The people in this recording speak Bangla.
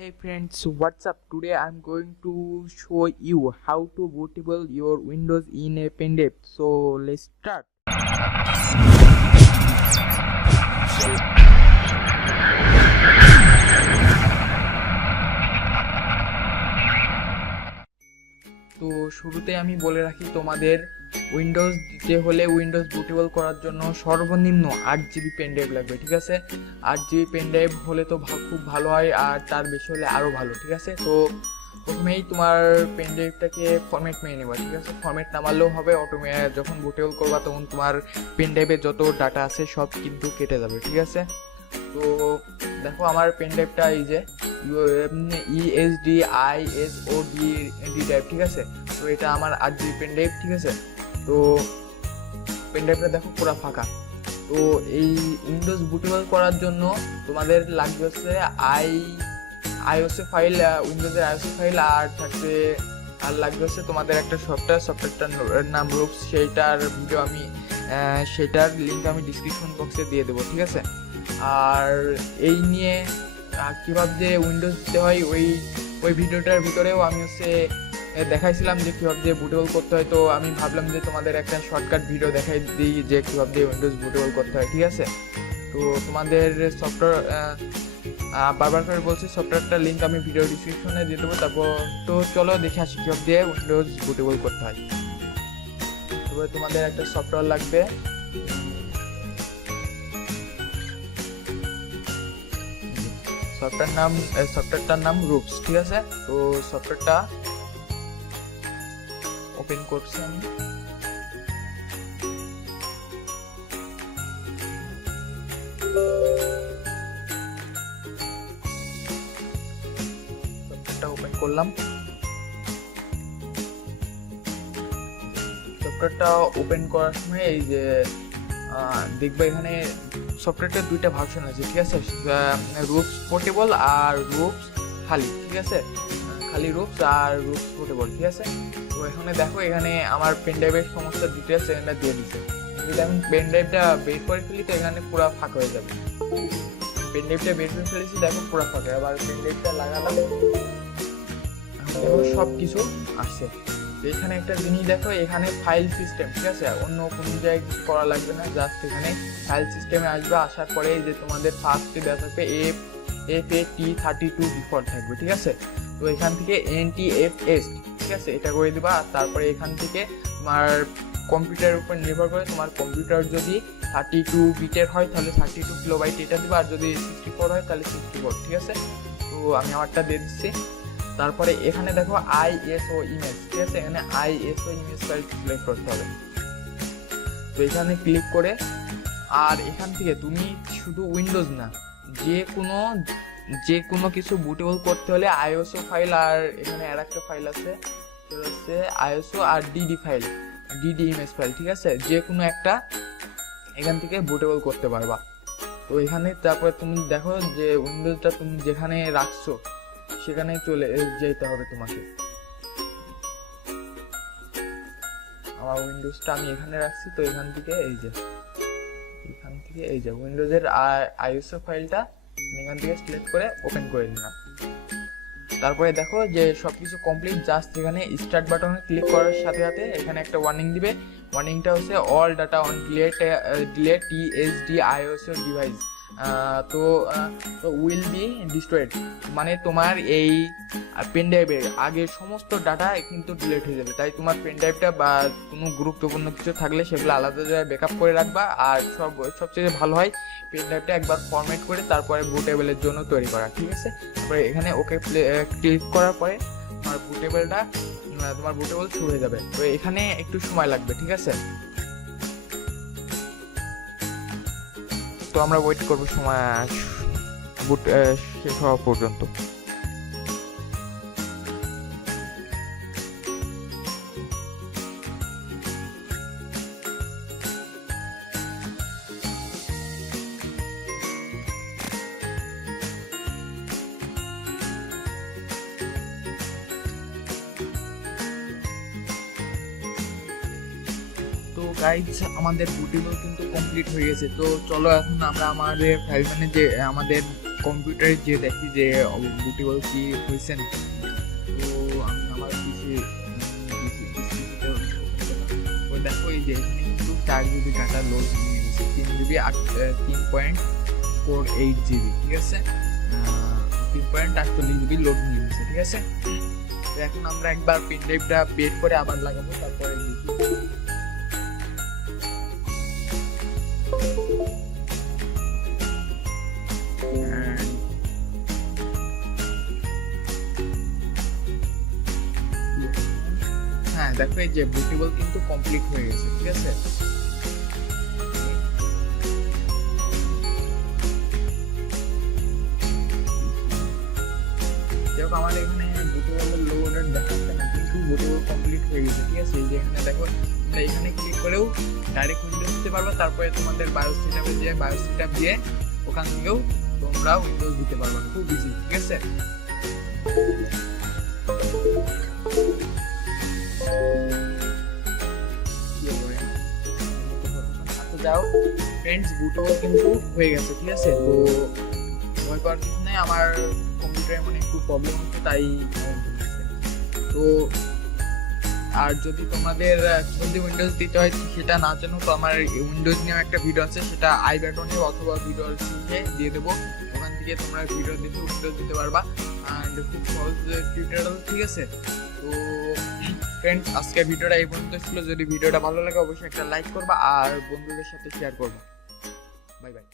Hey friends, what's up? Today I'm going to show you how to bootable your Windows in a Pendrive. So let's start. তো শুরুতে আমি বলে রাখি তোমাদের উইন্ডোজ দিতে হলে উইন্ডোজ বুটেবল করার জন্য সর্বনিম্ন 8 GB পেনড্রাইভ লাগবে, ঠিক আছে। 8 GB পেনড্রাইভ হলে তো খুব ভালো হয়, আর তার বেশি হলে আরও ভালো, ঠিক আছে। তো প্রথমেই তোমার পেনড্রাইভটাকে ফরম্যাট মেরে নেবা, ঠিক আছে। ফরম্যাট না মারলেও হবে, যখন বুটেবল করবা তখন তোমার পেনড্রাইভে যত ডাটা আছে সব কিন্তু কেটে যাবে, ঠিক আছে। তো দেখো আমার পেনড্রাইভটা এই যে ESDISOD টাইপ, ঠিক আছে। তো এটা আমার 8 GB পেনড্রাইভ, ঠিক আছে। তো পেনড্রাইভটা দেখো পুরো ফাঁকা। তো এই উইন্ডোজ বুটেবল করার জন্য তোমাদের লাগবে হচ্ছে আইওএসএ ফাইল, উইন্ডোজের আইওএসএ ফাইল, আর লাগবে হচ্ছে তোমাদের একটা সফটওয়্যারটার নাম রুপস। সেটার লিঙ্ক আমি ডিসক্রিপশন বক্সে দিয়ে দেবো, ঠিক আছে। আর এই নিয়ে কীভাবে যে উইন্ডোজ দিতে হয় ওই ভিডিওটার ভিতরেও আমি দেখাইছিলাম যে কীভাবে যে বুটেবল করতে হয়। তো আমি ভাবলাম যে তোমাদের একটা শর্টকাট ভিডিও দেখাই দিই যে কীভাবে যে উইন্ডোজ বুটেবল করতে হয়, ঠিক আছে। তো তোমাদের সফটওয়্যার বারবার করে বলছি, সফটওয়্যারটার লিঙ্ক আমি ভিডিও ডিসক্রিপশনে দিয়ে দেবো। তারপর তো চলো দেখে আসি কীভাবে দিয়ে উইন্ডোজ বুটেবল করতে হয়। তবে তোমাদের একটা সফটওয়্যার লাগবে, সফটওয়্যারটার নাম রুপস, ঠিক আছে। তো সফটওয়্যারটা ওপেন করছি আমি। সফটওয়্যারটা ওপেন করলাম। সফটওয়্যারটা ওপেন করার সময় এই যে দেখবে এখানে সফটওয়্যারটার দুইটা ভার্সন আছে, ঠিক আছে। রুপস পোর্টেবল আর রুপস খালি, ঠিক আছে। খালি রুপস আর রুপস পোর্টেবল, ঠিক আছে। তো এখানে দেখো এখানে আমার পেনড্রাইভের সমস্ত ডিটেলস এখানে দিয়ে দিচ্ছে। যদি আমি পেনড্রাইভটা বের করে ফেলি তো এখানে পুরো ফাঁকা হয়ে যাবে। পেনড্রাইভটা বের করে ফেলেছি, দেখো পুরো ফাঁকা। আবার পেনড্রাইভটা লাগালাম, দেখো সব কিছু আসছে। এখানে একটা জিনিস দেখো, এখানে ফাইল সিস্টেম, ঠিক আছে। অন্য কোনো জায়গায় কিছু করা লাগবে না, জাস্ট এখানে ফাইল সিস্টেমে আসবে। আসার পরে যে তোমাদের ফার্স্টে দেওয়া থাকবে FAT32 ডিফল্ট থাকবে, ঠিক আছে। তো এখান থেকে NTFS, ঠিক আছে, এটা করে দিবা। আর তারপরে এখান থেকে তোমার কম্পিউটারের উপর নির্ভর করে, তোমার কম্পিউটার যদি 32 বিটের হয় তাহলে 32 কিলোবাইট এটা দিবা, আর যদি 64 হয় তাহলে 64, ঠিক আছে। তো আমি আমারটা দিয়ে দিচ্ছি। তারপরে এখানে দেখো ISO ইমেজ, ঠিক আছে। এখানে ISO ইমেজ ফাইল সিলেক্ট করতে হবে। তো এখানে ক্লিক করে, আর এখান থেকে তুমি শুধু উইন্ডোজ না, যে কোনো কিছু বুটেবল করতে হলে ISO ফাইল, আর এখানে আর একটা ফাইল আছে সেটা হচ্ছে ISO আর DD ইমেজ ফাইল, ঠিক আছে। যে কোনো একটা এখান থেকে বুটেবল করতে পারবা। তো এখানে তারপরে তুমি দেখো যে উইন্ডোজটা তুমি যেখানে রাখছো সেখানে চলে যেতে হবে তোমাকে। আমার উইন্ডোজটা আমি এখানে রাখছি, তো এখান থেকে এই যে উইন্ডোজের আইএসও ফাইলটা এখান থেকে সিলেক্ট করে ওপেন করে নিলাম। তারপরে দেখো যে সবকিছু কমপ্লিট, জাস্ট এখানে স্টার্ট বাটনে ক্লিক করার সাথে সাথে এখানে একটা ওয়ার্নিং দিবে। ওয়ার্নিংটা হচ্ছে all data on delete TSD-ISO device তো উইল বি ডিস্ট্রয়েড, মানে তোমার এই পেনড্রাইভের আগের সমস্ত ডাটা কিন্তু ডিলিট হয়ে যাবে। তাই তোমার পেনড্রাইভটা বা কোনো গুরুত্বপূর্ণ কিছু থাকলে সেগুলো আলাদা জায়গায় ব্যাকআপ করে রাখবা। আর সবচেয়ে ভালো হয় পেনড্রাইভটা একবার ফরম্যাট করে তারপরে বুটেবলের জন্য তৈরি করা, ঠিক আছে। তারপরে এখানে ওকে ক্লিক করার পরে তোমার বুটেবল শুরু হয়ে যাবে। তো এখানে একটু সময় লাগবে, ঠিক আছে। তো আমরা ওয়েট করবো সময় বুট শেষ হওয়া পর্যন্ত। তো গাইজ আমাদের বুটেবল কিন্তু কমপ্লিট হয়ে গেছে। তো চলো এখন আমরা আমাদের ফাইল ম্যানেজারে আমাদের কম্পিউটারে যে দেখি যে বুটেবল কি হয়েছে না। তো আমি আমার দেখো এই যে এখানে কিন্তু 4 GB ডাটা লোড নিয়ে গেছে, 3 GB 3.48 GB, ঠিক আছে, 3.48 GB লোড নিয়ে গেছে, ঠিক আছে। তো এখন আমরা একবার পেন ড্রাইভটা বের করে আবার লাগাবো, তারপরে দেখি। হ্যাঁ দেখো এই যে বুটেবল কিন্তু কমপ্লিট হয়ে গেছে, ঠিক আছে। দেখো আমার এখানে বুটেবলের লোডের দেখাচ্ছে না, কিন্তু বুটেবল কমপ্লিট হয়ে গেছে, ঠিক আছে। এই যে এখানে দেখো তোমরা এখানে ক্লিক করেও ডাইরেক্ট উইন্ডোজ দিতে পারবে, তারপরে তোমাদের বায়োস সেটআপে যে বায়োস সেটআপ দিয়ে ওখান থেকেও তোমরা উইন্ডোজ দিতে পারবে, খুব ইজি, ঠিক আছে। যাও ফ্রেন্ডস, বুটেবল কিন্তু হয়ে গেছে, ঠিক আছে। তো ভয় পাওয়ার কিছু নেই, আমার কম্পিউটারে মানে একটু প্রবলেম হচ্ছে তাই। তো আর যদি তোমাদের যদি উইন্ডোজ দিতে হয় সেটা না জানো, তো আমার উইন্ডোজ নিয়ে একটা ভিডিও আছে, সেটা আই বাটনে অথবা ভিডিওর লিঙ্কে দিয়ে দেবো, ওখান থেকে তোমরা ভিডিও দেখে উইন্ডোজ দিতে পারবা, আর খুব সহজ টিউটোরিয়াল, ঠিক আছে। তো ফ্রেন্ডস আজকের ভিডিওটা এই পর্যন্ত ছিল। যদি ভিডিওটা ভালো লাগে অবশ্যই একটা লাইক করবা আর বন্ধুদের সাথে শেয়ার করবা। Bye bye.